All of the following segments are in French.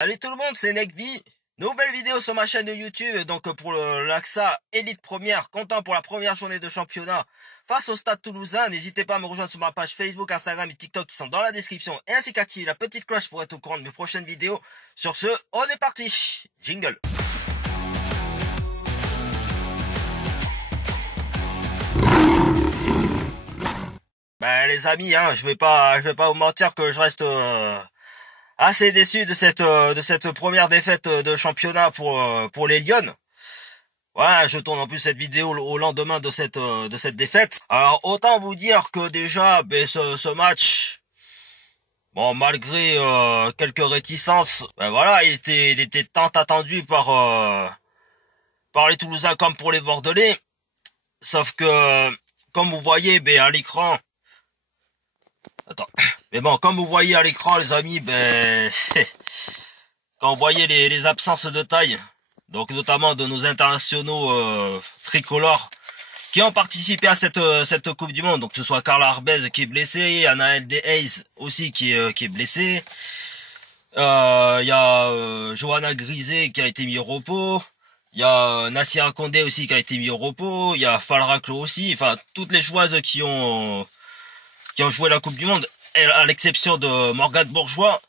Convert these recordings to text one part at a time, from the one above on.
Salut tout le monde, c'est Nekvi. Nouvelle vidéo sur ma chaîne de YouTube, donc pour l'AXA Élite Première, content pour la première journée de championnat face au Stade Toulousain. N'hésitez pas à me rejoindre sur ma page Facebook, Instagram et TikTok qui sont dans la description et ainsi qu'activer la petite cloche pour être au courant de mes prochaines vidéos. Sur ce, on est parti. Jingle. Ben les amis, je vais pas vous mentir que je reste assez déçu de cette première défaite de championnat pour les Lions. Voilà, je tourne en plus cette vidéo au lendemain de cette défaite. Alors autant vous dire que déjà, ce match, bon, malgré quelques réticences, ben voilà, il était tant attendu par les Toulousains comme pour les Bordelais. Sauf que, comme vous voyez, à l'écran, mais bon, comme vous voyez à l'écran, les amis, quand vous voyez les absences de taille, donc notamment de nos internationaux tricolores qui ont participé à cette Coupe du Monde, donc que ce soit Karl Arbez qui est blessé, Anaël De Hayes aussi qui est blessé, il y a Johanna Grisé qui a été mis au repos, il y a Nassira Condé aussi qui a été mis au repos, il y a Falraklo aussi, enfin toutes les joueuses qui ont joué la Coupe du Monde, à l'exception de Morgane Bourgeois,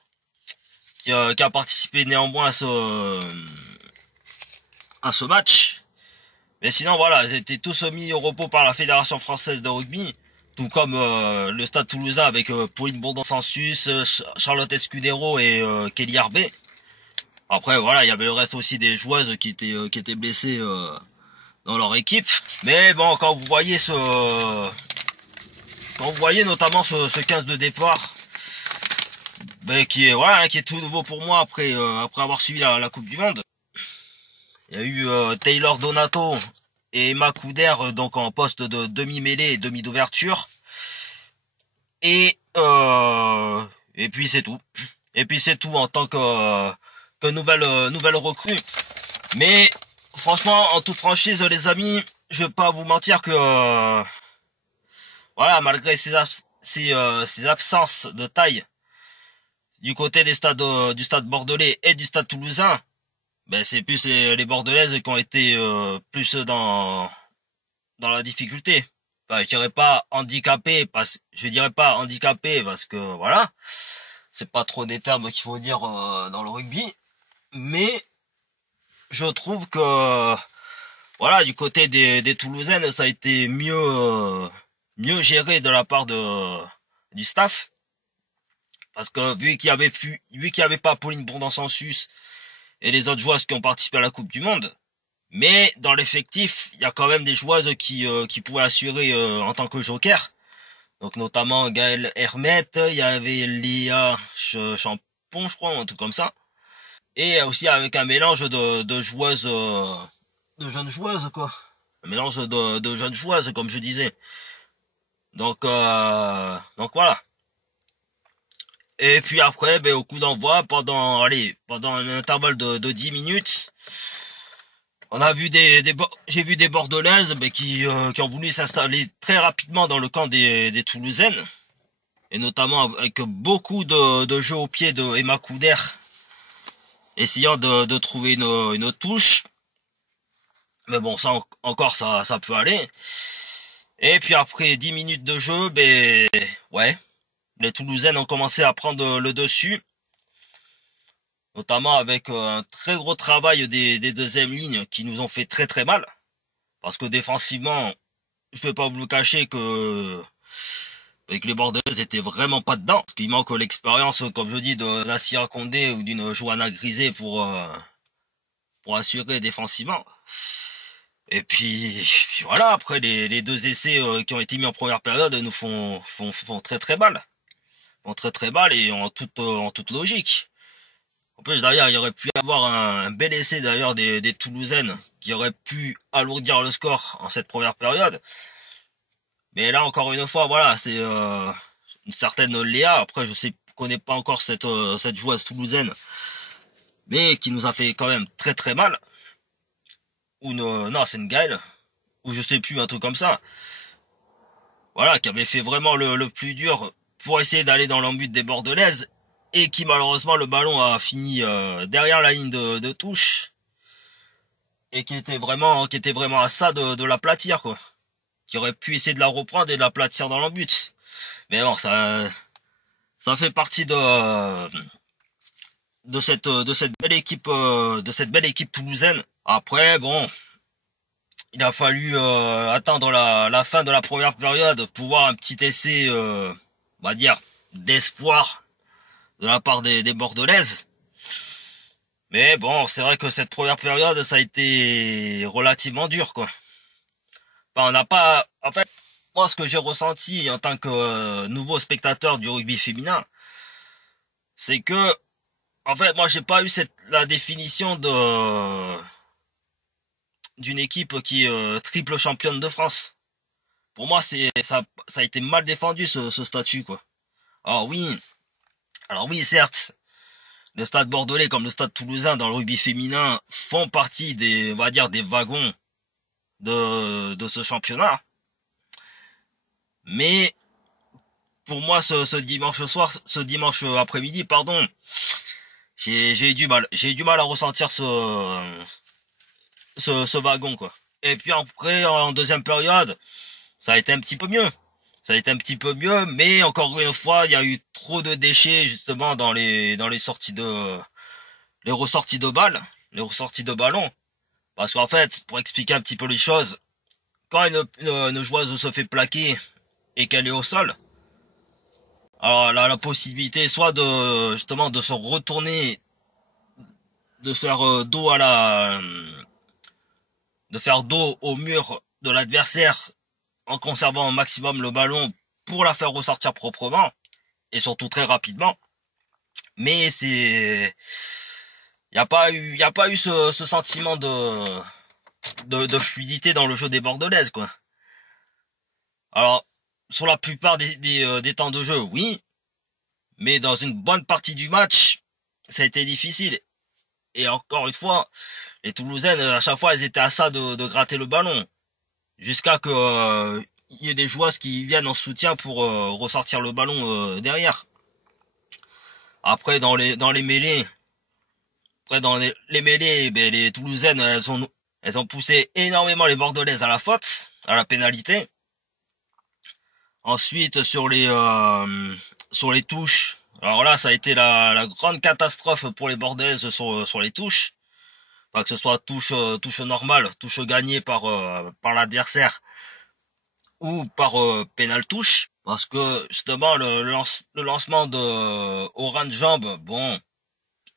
qui a participé néanmoins à ce match. Mais sinon, voilà, ils étaient tous mis au repos par la Fédération Française de Rugby, tout comme le Stade Toulousain avec Pauline Bourdon-Sansus, Charlotte Escudero et Kelly Arbé. Après, voilà, il y avait le reste aussi des joueuses qui étaient blessées dans leur équipe. Mais bon, quand vous voyez notamment ce 15 de départ, qui est tout nouveau pour moi après avoir suivi la Coupe du Monde. Il y a eu Taylor Donato et Emma Couder donc en poste de demi-mêlée et demi d'ouverture. Et puis c'est tout. Et puis c'est tout en tant que nouvelle recrue. Mais franchement, en toute franchise, les amis, je vais pas vous mentir que voilà, malgré ces absences de taille du côté du stade bordelais et du stade toulousain, c'est plus les bordelaises qui ont été plus dans la difficulté. Enfin, je dirais pas handicapées parce que voilà, c'est pas trop des termes qu'il faut dire dans le rugby, mais je trouve que voilà, du côté des Toulousaines, ça a été mieux géré de la part du staff, parce que vu qu'il y avait pas Pauline Bourdon-Sansus et les autres joueuses qui ont participé à la Coupe du Monde, mais dans l'effectif, il y a quand même des joueuses qui pouvaient assurer en tant que joker. Donc notamment Gaëlle Hermette, il y avait Léa Champon, je crois, ou un truc comme ça. Et aussi avec un mélange de joueuses, de jeunes joueuses, quoi. Un mélange de jeunes joueuses, comme je disais. Donc voilà. Et puis après, au coup d'envoi, pendant un intervalle de 10 minutes, on a vu j'ai vu des Bordelaises qui ont voulu s'installer très rapidement dans le camp des Toulousaines, et notamment avec beaucoup de jeux au pied de Emma Couder, essayant de trouver une touche. Mais bon, ça encore ça peut aller. Et puis après 10 minutes de jeu, ouais, les Toulousaines ont commencé à prendre le dessus, notamment avec un très gros travail des deuxièmes lignes qui nous ont fait très très mal, parce que défensivement, je vais pas vous le cacher que les Bordelaises étaient vraiment pas dedans, parce qu'il manque l'expérience, comme je dis, de Nassira Condé ou d'une Johanna Grisé pour assurer défensivement. Et puis voilà, après les deux essais qui ont été mis en première période nous font très très mal. Font très très mal et en toute logique. En plus d'ailleurs, il y aurait pu y avoir un bel essai d'ailleurs des Toulousaines qui aurait pu alourdir le score en cette première période. Mais là encore une fois, voilà, c'est une certaine Léa. Après, je connais pas encore cette joueuse toulousaine, mais qui nous a fait quand même très très mal. Ou non, c'est une Gaëlle, ou je sais plus, un truc comme ça. Voilà, qui avait fait vraiment le plus dur pour essayer d'aller dans l'embut des Bordelaises. et qui malheureusement le ballon a fini derrière la ligne de touche et qui était vraiment à ça de l'aplatir quoi, qui aurait pu essayer de la reprendre et de l'aplatir dans le but. Mais bon, ça fait partie de cette belle équipe toulousaine. Après bon, il a fallu attendre la fin de la première période pour voir un petit essai on va dire d'espoir de la part des Bordelaises. Mais bon, c'est vrai que cette première période, ça a été relativement dur, quoi. Enfin, on n'a pas... En fait, moi, ce que j'ai ressenti en tant que nouveau spectateur du rugby féminin, c'est que, en fait, moi, j'ai pas eu la définition d'une équipe qui est triple championne de France. Pour moi, ça a été mal défendu, ce statut, quoi. Alors oui, certes, le stade bordelais comme le stade toulousain dans le rugby féminin font partie on va dire, des wagons de ce championnat. Mais, pour moi, ce dimanche après-midi, pardon, j'ai eu du mal à ressentir ce wagon, quoi. Et puis après, en deuxième période, ça a été un petit peu mieux. Mais encore une fois, il y a eu trop de déchets, justement, dans les ressorties de balles, les ressorties de ballons. Parce qu'en fait, pour expliquer un petit peu les choses, quand une joueuse se fait plaquer et qu'elle est au sol, alors elle a la possibilité soit justement de se retourner, de faire de faire dos au mur de l'adversaire en conservant au maximum le ballon pour la faire ressortir proprement et surtout très rapidement. Mais il y a pas eu ce sentiment de fluidité dans le jeu des Bordelaises, quoi. Alors, sur la plupart des temps de jeu, oui, mais dans une bonne partie du match, ça a été difficile. Et encore une fois, les Toulousaines, à chaque fois, elles étaient à ça de gratter le ballon. Jusqu'à que il y ait des joueuses qui viennent en soutien pour ressortir le ballon derrière. Après, dans les mêlées, ben, les Toulousaines, elles ont poussé énormément les Bordelaises à la faute, à la pénalité. Ensuite, sur les touches, alors là, ça a été la grande catastrophe pour les Bordelaises sur les touches. Enfin, que ce soit touche normale, touche gagnée par l'adversaire ou par pénal touche, parce que justement le lancement de Oran Jambe, bon,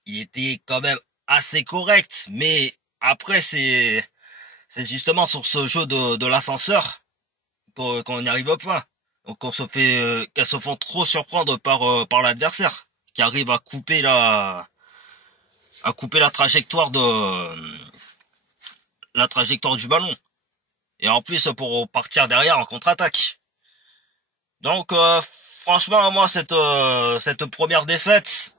il était quand même assez correct, mais après c'est justement sur ce jeu de l'ascenseur qu'on n'y arrive pas. Donc qu'elles se font trop surprendre par l'adversaire qui arrive à couper la trajectoire du ballon. Et en plus pour partir derrière en contre-attaque. Donc franchement moi cette première défaite,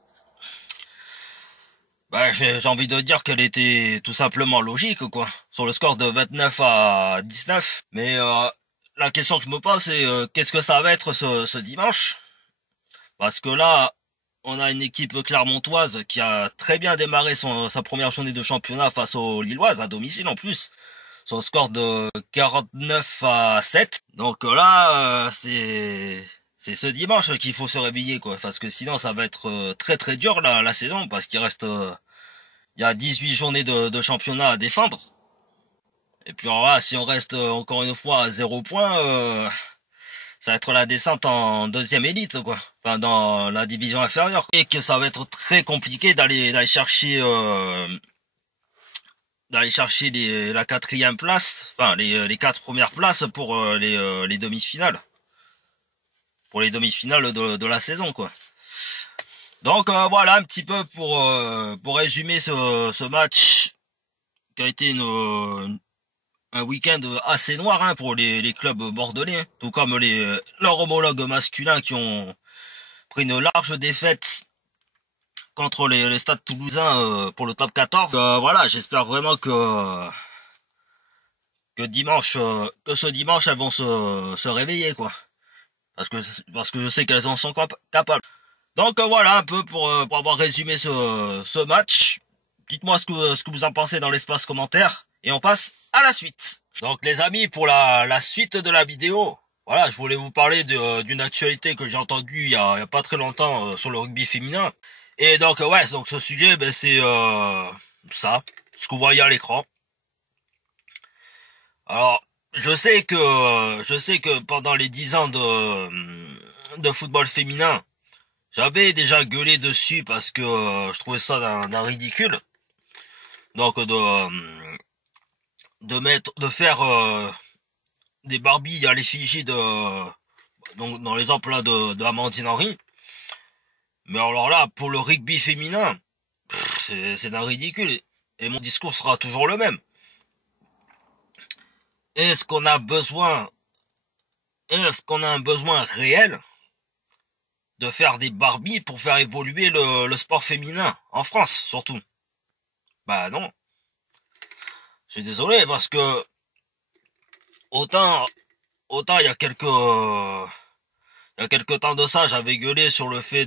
bah, j'ai envie de dire qu'elle était tout simplement logique, quoi. Sur le score de 29-19. Mais la question que je me pose, c'est qu'est-ce que ça va être ce dimanche? Parce que là, on a une équipe clermontoise qui a très bien démarré sa première journée de championnat face aux Lilloises, à domicile en plus. Sur le score de 49-7. Donc là, c'est ce dimanche qu'il faut se réveiller, quoi. Parce que sinon, ça va être très très dur la saison, parce qu'il reste... il y a 18 journées de championnat à défendre. Et puis alors là, si on reste encore une fois à 0 points, ça va être la descente en deuxième élite, quoi. Enfin, dans la division inférieure. Et que ça va être très compliqué d'aller chercher la quatrième place, enfin les 4 premières places pour les demi-finales. Pour les demi-finales de la saison, quoi. Donc voilà un petit peu pour résumer ce match qui a été un week-end assez noir, hein, pour les clubs bordelais, hein, tout comme leurs homologues masculins qui ont pris une large défaite contre les stades toulousains pour le top 14. Voilà, j'espère vraiment que ce dimanche elles vont se réveiller, quoi. Parce que je sais qu'elles en sont capables. Donc voilà un peu pour avoir résumé ce match. Dites-moi ce que vous en pensez dans l'espace commentaire. Et on passe à la suite. Donc les amis, pour la suite de la vidéo, voilà, je voulais vous parler d'une actualité que j'ai entendue il y a pas très longtemps sur le rugby féminin. Et donc ouais, donc ce sujet, ben c'est ça, ce que vous voyez à l'écran. Alors, je sais que pendant les 10 ans de football féminin, j'avais déjà gueulé dessus parce que je trouvais ça d'un ridicule. Donc de faire des Barbies à l'effigie donc dans les emplois de Amandine Henry. Mais alors là, pour le rugby féminin, c'est d'un ridicule. Et mon discours sera toujours le même. Est-ce qu'on a un besoin réel de faire des Barbies pour faire évoluer le sport féminin en France, surtout? Bah non. Je suis désolé parce que autant il y a quelques temps de ça, j'avais gueulé sur le fait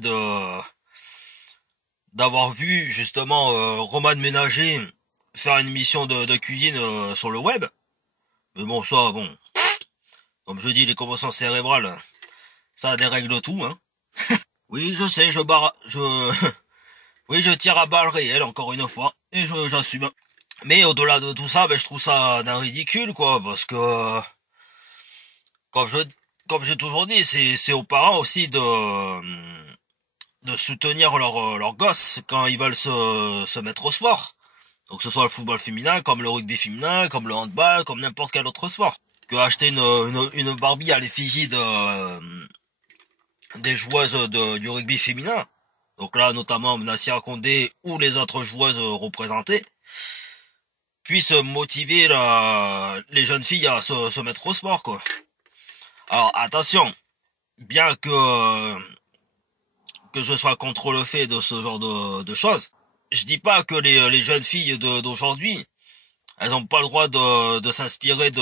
d'avoir vu justement Romane Ménager faire une émission de cuisine sur le web. Mais bon, ça, bon, comme je dis, les commotions cérébrales, ça dérègle tout, hein. Oui, je sais, oui, je tire à balles réelles, encore une fois, et j'assume. Mais au-delà de tout ça, ben, je trouve ça d'un ridicule, quoi, parce que, comme je, comme j'ai toujours dit, c'est aux parents aussi de soutenir leurs gosses quand ils veulent se mettre au sport. Donc que ce soit le football féminin, comme le rugby féminin, comme le handball, comme n'importe quel autre sport. Que acheter une Barbie à l'effigie des joueuses du rugby féminin. Donc là, notamment Nassia Condé ou les autres joueuses représentées, puissent motiver les jeunes filles à se mettre au sport, quoi. Alors attention, bien que je sois contre le fait de ce genre de choses, je dis pas que les jeunes filles d'aujourd'hui, elles n'ont pas le droit de s'inspirer des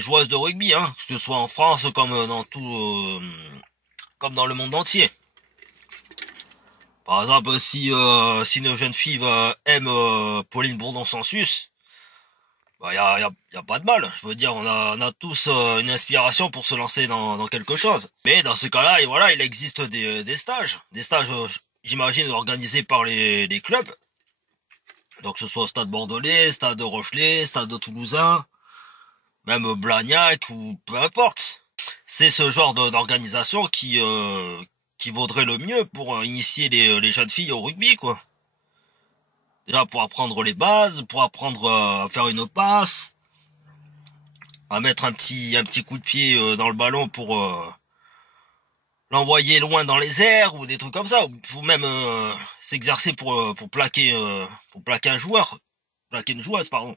joueuses de rugby, hein, que ce soit en France comme dans comme dans le monde entier. Par exemple, si une jeune fille aime Pauline Bourdon-Sansus, bah y a pas de mal. Je veux dire, on a tous une inspiration pour se lancer dans quelque chose. Mais dans ce cas-là, et voilà, il existe des stages, j'imagine organisés par les clubs. Donc que ce soit au Stade Bordelais, Stade de Rochelais, Stade de Toulousain, même Blagnac ou peu importe. C'est ce genre d'organisation qui vaudrait le mieux pour initier les jeunes filles au rugby, quoi. Déjà pour apprendre les bases, pour apprendre à faire une passe, à mettre un petit coup de pied dans le ballon pour l'envoyer loin dans les airs ou des trucs comme ça. Faut même s'exercer pour plaquer un joueur, plaquer une joueuse, pardon.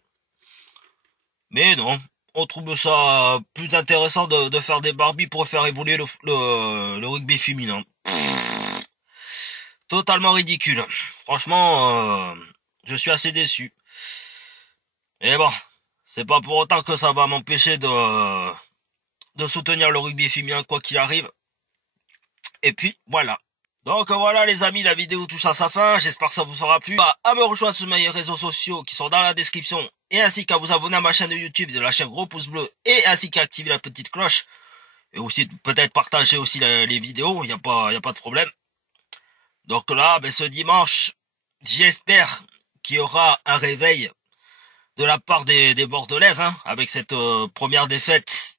Mais non, on trouve ça plus intéressant de faire des Barbies pour faire évoluer le rugby féminin. Totalement ridicule. Franchement, je suis assez déçu. Et bon, c'est pas pour autant que ça va m'empêcher de soutenir le rugby féminin quoi qu'il arrive. Et puis, voilà. Donc voilà les amis, la vidéo touche à sa fin, j'espère que ça vous aura plu. À me rejoindre sur mes réseaux sociaux qui sont dans la description, et ainsi qu'à vous abonner à ma chaîne de YouTube, de lâcher un gros pouce bleu, et ainsi qu'à activer la petite cloche, et aussi peut-être partager aussi les vidéos, y a pas de problème. Donc là, ben, ce dimanche, j'espère qu'il y aura un réveil de la part des Bordelaises, hein, avec cette première défaite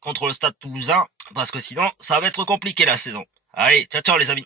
contre le Stade Toulousain, parce que sinon, ça va être compliqué la saison. Allez, ciao ciao les amis.